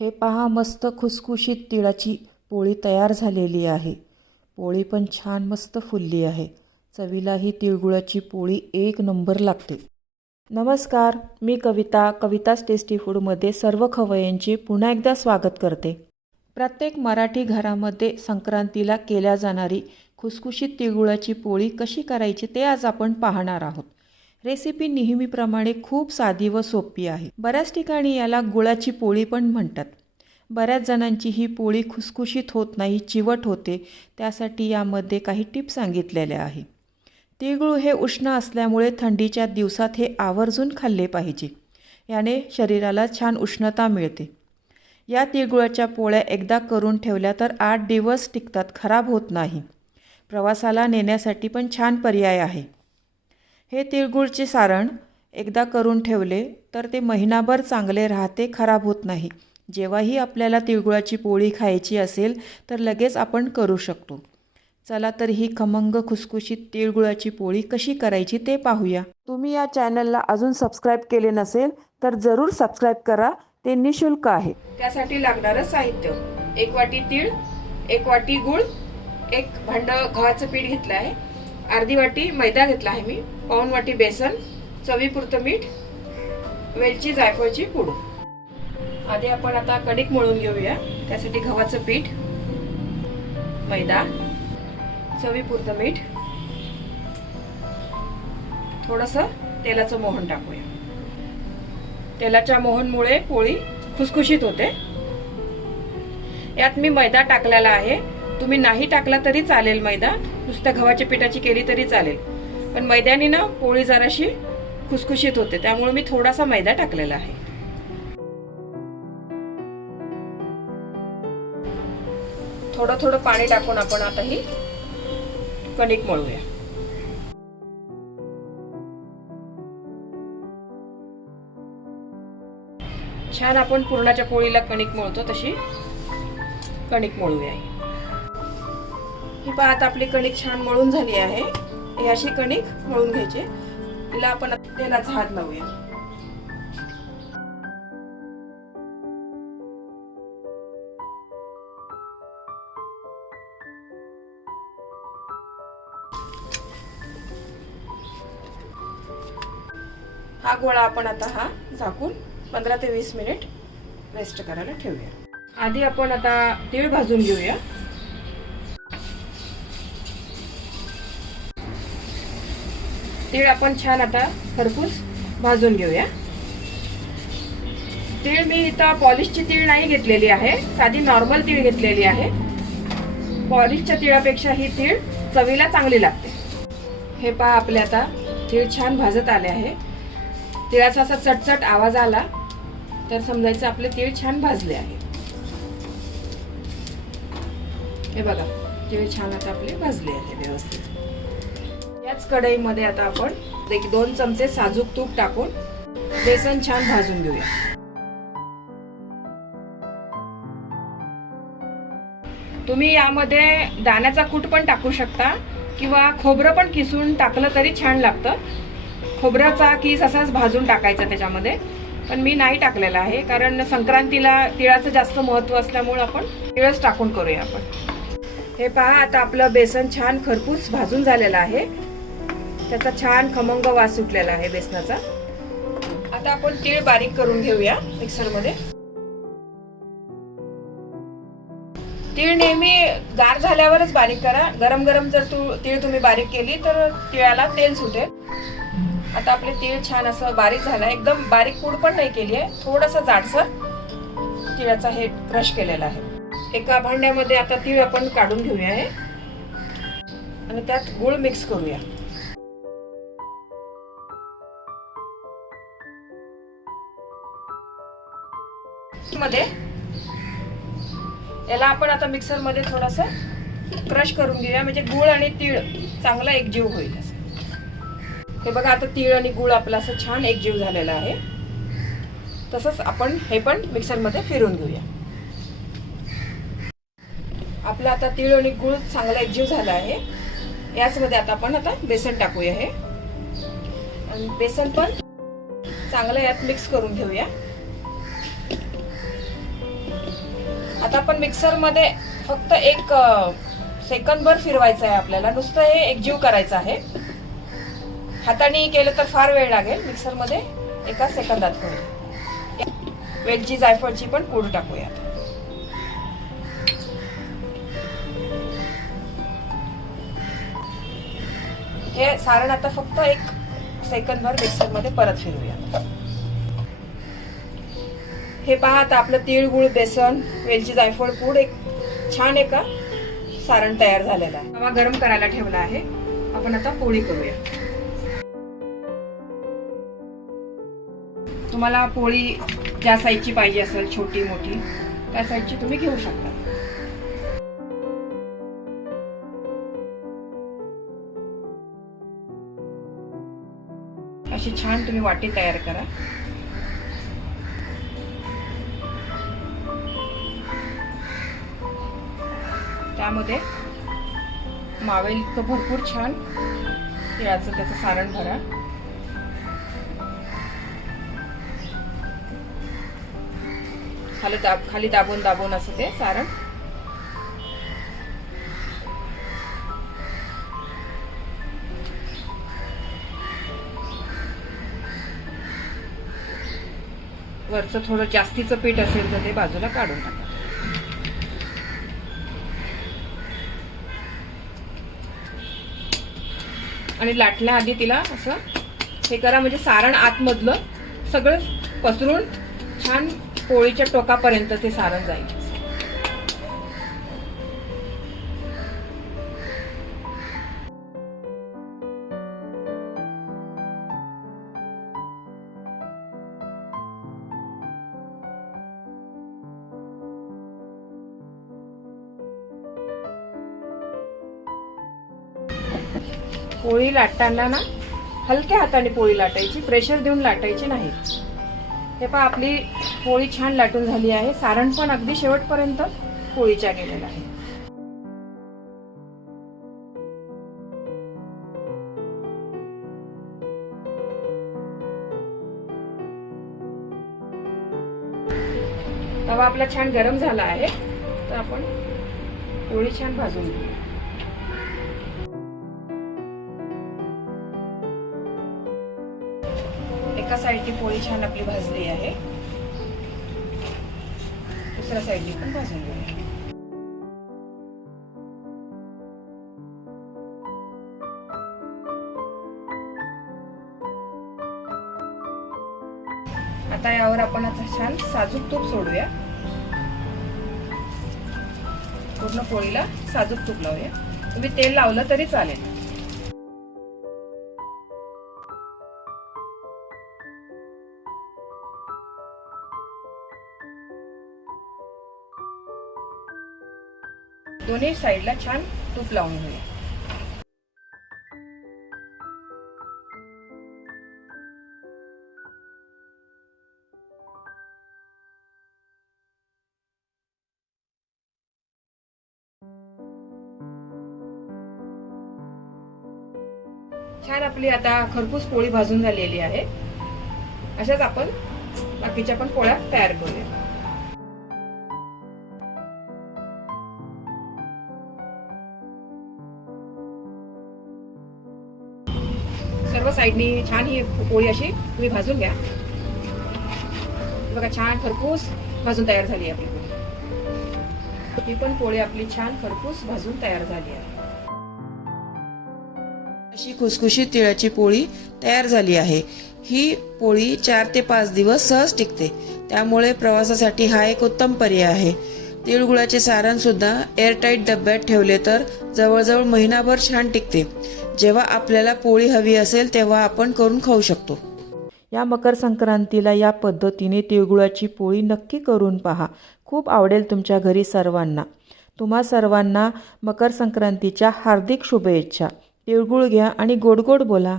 हे पहा मस्त खुसखुशीत तिळाची पोळी तयार झालेली आहे. पोळी पण छान मस्त फुलली आहे. चवीला ही तिळगुळाची पोळी एक नंबर लागते. नमस्कार मी कविता कविताच टेस्टी फूडमध्ये सर्व खवयांचे पुन्हा एकदा स्वागत करते. प्रत्येक मराठी घरामध्ये संक्रांतीला केल्या जाणारी खुसखुशीत तिळगुळाची पोळी कशी करायची ते आज आपण पाहणार आहोत. रेसिपी नेहमीप्रमाणे खूप साधी व सोपी आहे. बऱ्याच ठिकाणी याला गुळाची पोळी पण म्हणतात. बऱ्याच जणांची ही पोळी खुसखुशीत होत नाही चिवट होते त्यासाठी यामध्ये काही टिप्स सांगितलेल्या आहे. तिळगुळ हे उष्ण असल्यामुळे थंडीच्या दिवसात हे आवर्जून खाल्ले पाहिजे. याने शरीराला छान उष्णता मिळते. या तिळगुळाच्या पोळ्या एकदा करून ठेवल्या तर आठ दिवस टिकतात खराब होत नाही. प्रवासाला नेण्यासाठी पण छान पर्याय आहे. हे तिळगुळचे सारण एकदा करून ठेवले तर ते महिनाभर चांगले राहते खराब होत नाही. जेव्हाही आपल्याला तिळगुळाची पोळी खायची असेल तर लगेच आपण करू शकतो. चला तर ही खमंग खुसखुशीत तिळगुळाची पोळी कशी करायची ते पाहूया. तुम्ही या चॅनलला अजून सबस्क्राईब केले नसेल तर जरूर सबस्क्राईब करा. ते निशुल्क आहे. त्यासाठी लागणारं साहित्य. एक वाटी तीळ एक वाटी गूळ एक भांड गव्हाचं पीठ घेतलं आहे. अर्धी वाटी मैदा घेतला आहे मी. पाऊन वाटी बेसन चवीपुरतं मीठ वेलची जायफळची पूड. आधी आपण आता कणिक मळून घेऊया. त्यासाठी गव्हाचं पीठ मैदा चवीपुरतं मीठ थोडस तेलाचं मोहन टाकूया. तेलाच्या मोहनमुळे पोळी खुसखुशीत होते. यात मी मैदा टाकलेला आहे. तुम्ही नाही टाकला तरी चालेल मैदा. नुसत्या गव्हाच्या पिठाची केली तरी चालेल. पण मैद्याने ना पोळी जराशी खुसखुशीत होते. त्यामुळे मी थोडासा मैदा टाकलेला आहे. थोडं थोडं पाणी टाकून आपण आता ही कणिक मळूया. छान आपण पुरणाच्या पोळीला कणिक मळतो तशी कणिक मळूया ही पाहत आता आपली कणिक छान मळून झाली आहे. ही अशी कणिक मळून घ्यायची. तिला आपण तेलाचा हात लावूया. हा गोळा आपण आता हा झाकून पंधरा ते वीस मिनिट रेस्ट करायला ठेवूया. आधी आपण आता तीळ भाजून घेऊया. तीळ आपण छान आता खरपूस भाजून घेऊया. तीळ मी इथं पॉलिशची तीळ नाही घेतलेली आहे साधी नॉर्मल तीळ घेतलेली आहे. पॉलिशच्या तिळापेक्षा ही तीळ चवीला चांगली लागते. हे पहा आपले आता तीळ छान भाजत आले आहे. तिळाचा असा चटचट आवाज आला तर समजायचं आपले तीळ छान भाजले आहे. हे बघा तीळ छान आता आपले भाजले आहे व्यवस्थित. त्याच कढईमध्ये आता आपण एक दोन चमचे साजूक तूप टाकून बेसन छान भाजून घेऊया. तुम्ही यामध्ये दाण्याचा कूट पण टाकू शकता किंवा खोबरं पण किसून टाकलं तरी छान लागतं. खोबऱ्याचा किस असाच भाजून टाकायचा त्याच्यामध्ये. पण मी नाही टाकलेला आहे कारण संक्रांतीला तिळाचं जास्त महत्त्व असल्यामुळे आपण तिळच टाकून करूया आपण. हे पहा आता आपलं बेसन छान खरपूस भाजून झालेलं आहे. त्याचा छान खमंग वास सुटलेला आहे बेसनाचा. आता आपण तीळ बारीक करून घेऊया मिक्सरमध्ये. तीळ नेहमी गार झाल्यावरच बारीक करा. गरम गरम जर तू तीळ तुम्ही बारीक केली तर तिळाला तेल सुटेल. आता आपले तीळ छान असं बारीक झालं. एकदम बारीक पूड पण नाही केली आहे. थोडंसं जाडसर तिळाचा हे क्रश केलेला आहे. एका भांड्यामध्ये आता तीळ आपण काढून घेऊया हे. आणि त्यात गुळ मिक्स करूया. मध्ये. याला आपण आता मिक्सरमध्ये थोडस क्रश करून घेऊया. म्हणजे गुळ आणि तीळ चांगला एकजीव होईल असं. हे बघा आता तीळ आणि गुळ आपला असं छान एकजीव झालेला आहे. तसंच आपण हे पण मिक्सरमध्ये फिरून घेऊया. आपलं आता तीळ आणि गुळ चांगला एकजीव झाला आहे. याचमध्ये आता आपण आता बेसन टाकूया हे. आणि बेसन पण चांगलं यात मिक्स करून घेऊया. आता आपण मिक्सरमध्ये फक्त एक सेकंद सेकंदभर फिरवायचं आहे आपल्याला. नुसतं हे एकजीव करायचं आहे. हाताने केलं तर फार वेळ लागेल मिक्सरमध्ये एका सेकंदात करू वेलची जायफळची पण पूड टाकूयात. हे सारण आता फक्त एक सेकंदभर मिक्सरमध्ये परत फिरूया हे पहा आता आपलं तीळ गुळ बेसन वेलची जायफळ पूड एक छान एका सारण तयार झालेलं आहे. तवा गरम करायला ठेवला आहे. आपण आता पोळी करूया. तुम्हाला पोळी ज्या साईजची पाहिजे असेल छोटी मोठी त्या साईजची तुम्ही घेऊ शकता. अशी छान तुम्ही वाटी तयार करा. त्यामध्ये मावेल इतकं भरपूर छान. तिळाचं त्याचं सारण भरा. खाली दाब खाली दाबून दाबून असं ते सारण. वरचं थोडं जास्तीचं पीठ असेल तर ते बाजूला काढून टाका. आणि लाटल्या आधी तिला असं हे करा म्हणजे सारण आतमधलं सगळं पसरून छान पोळीच्या टोकापर्यंत ते सारण जाईल. पोळी लाटताना ना हलक्या हाताने पोळी लाटायची प्रेशर देऊन लाटायची नाही. हे पहा आपली पोळी छान लाटून झाली आहे. सारण पण अगदी शेवटपर्यंत पोळीच्या गेलेलं आहे. तवा आपला छान गरम झाला आहे. तर आपण पोळी छान भाजून घेऊ साईडची पोळी छान आपली भाजली आहे. दुसऱ्या साईडनी पण भाजून घेऊया आता यावर आपण आता छान साजूक तूप सोडूया. पूर्ण पोळीला साजूक तूप लावूया. तुम्ही तेल लावलं तरी चालेल. दोन्ही साईडला छान तूप लावून घेऊया. छान आपली आता खरपूस पोळी भाजून झालेली आहे. अशाच आपण बाकीच्या पण पोळ्या तयार करूया. सर्व छान ही पोळी अशी तुम्ही भाजून घ्या. बघा छान खरपूस भाजून तयार झाली आहे आपली पोळी. ही पण पोळी आपली छान खरपूस भाजून तयार झाली आहे. अशी खुसखुशीत तिळाची पोळी तयार झाली आहे. ही पोळी चार ते पाच दिवस सहज टिकते. त्यामुळे प्रवासासाठी हा एक उत्तम पर्याय आहे. तिळगुळाचे सारण सुद्धा एअरटाईट डब्यात ठेवले तर जवळजवळ महिनाभर छान टिकते. जेव्हा आपल्याला पोळी हवी असेल तेव्हा आपण करून खाऊ शकतो. या मकर संक्रांतीला या पद्धतीने तिळगुळाची पोळी नक्की करून पहा. खूप आवडेल तुमच्या घरी सर्वांना. तुम्हा सर्वांना मकर संक्रांतीच्या हार्दिक शुभेच्छा. तिळगुळ घ्या आणि गोड गोड बोला.